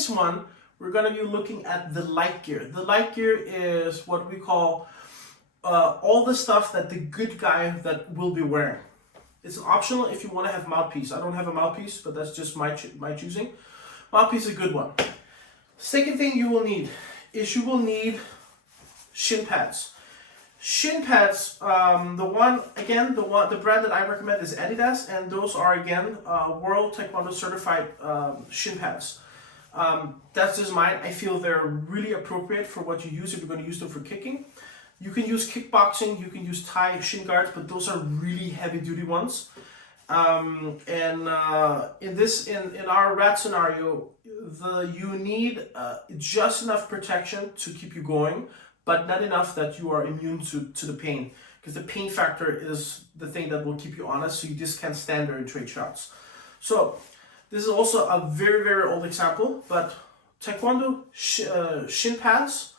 this one, we're going to be looking at the light gear. The light gear is what we call all the stuff that the good guy that will be wearing. It's optional if you want to have mouthpiece. I don't have a mouthpiece, but that's just my choosing. Mouthpiece is a good one. Second thing you will need is you will need shin pads. Shin pads, the brand that I recommend is Adidas, and those are again World Taekwondo certified shin pads. That's just mine. I feel they're really appropriate for what you use if you're going to use them for kicking. You can use kickboxing, you can use Thai shin guards, but those are really heavy duty ones. In our rat scenario, you need just enough protection to keep you going, but not enough that you are immune to the pain, because the pain factor is the thing that will keep you honest, so you just can't stand there and trade shots. So this is also a very, very old example, but Taekwondo shin pads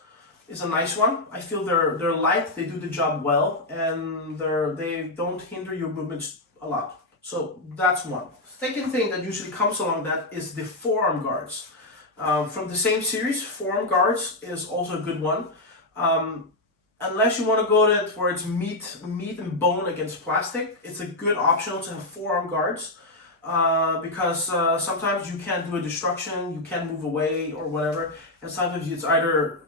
is a nice one. I feel they're light, they do the job well, and they don't hinder your movements a lot. So that's one. Second thing that usually comes along that is the forearm guards. From the same series, forearm guards is also a good one. Unless you want to go to it where it's meat and bone against plastic, it's a good option to have forearm guards. Because sometimes you can't do a destruction, you can't move away or whatever, and sometimes it's either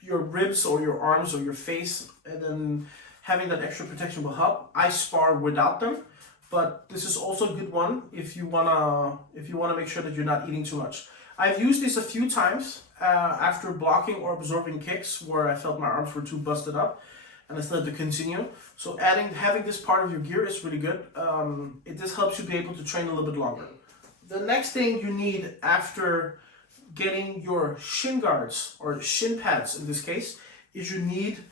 your ribs or your arms or your face, and then having that extra protection will help. I spar without them, but this is also a good one if you wanna make sure that you're not eating too much. I've used this a few times after blocking or absorbing kicks where I felt my arms were too busted up and I still had to continue. So having this part of your gear is really good. It just helps you be able to train a little bit longer. The next thing you need after getting your shin guards, or shin pads in this case, is you need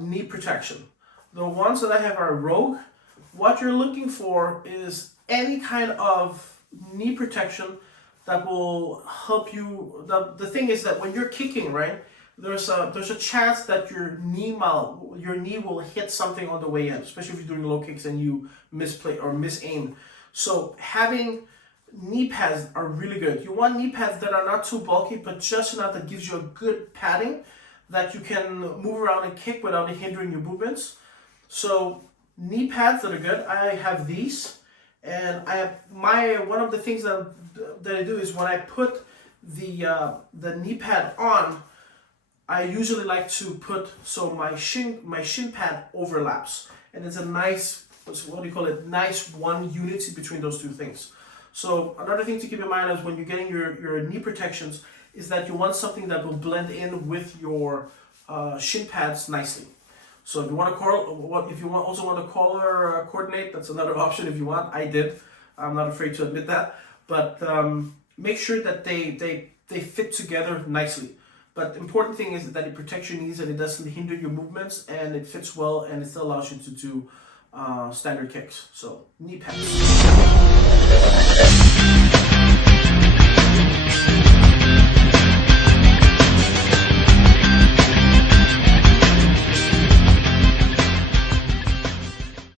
knee protection. The ones that I have are Rogue. What you're looking for is any kind of knee protection that will help you. The thing is that when you're kicking, right, there's a chance that your knee will hit something on the way in, especially if you're doing low kicks and you misplay or misaim. So having knee pads are really good. You want knee pads that are not too bulky, but just enough that gives you a good padding that you can move around and kick without it hindering your movements. So knee pads that are good. I have these, and I have one of the things that I do is when I put the knee pad on, I usually like to put my shin pad overlaps, and it's a nice, what do you call it, nice one unity between those two things. So another thing to keep in mind is when you're getting your knee protections is that you want something that will blend in with your shin pads nicely. So if you want to also want to color coordinate, that's another option if you want. I did. I'm not afraid to admit that, but make sure that they fit together nicely. But the important thing is that it protects your knees and it doesn't hinder your movements, and it fits well, and it still allows you to do standard kicks. So knee pads.